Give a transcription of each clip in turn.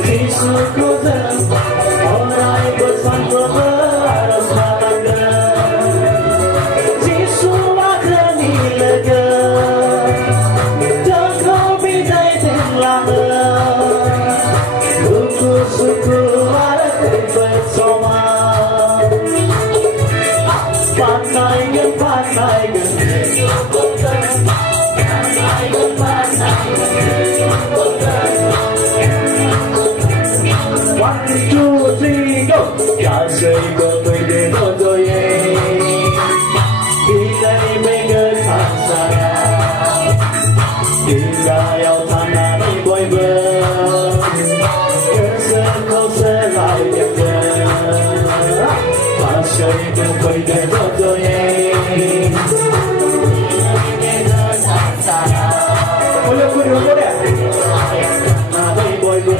Yesusku orang bersama harus bangga. Yesus ada nilaga, dan kau bidai tenlaga. Suku ada bersama, panaikan. One, two, three, go. Cả xây của tôi để đôi đôi đi đây mấy người tham gia, đi ra yêu tham gia đi bồi bơi, sẽ không sẽ lại đẹp đẽ. Cả xây của tôi để đôi đôi ôi ơi, cô đừng có đẹp. Đi bồi bơi.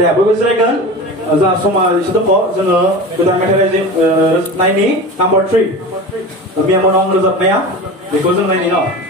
Đẹp với Sri Lanka. जा समा एसे दंबावो जोङो गोदान मेथाइ नायनि नाम्बार 3 मियामन रोजाबनाया बेखौ जों नायनि न'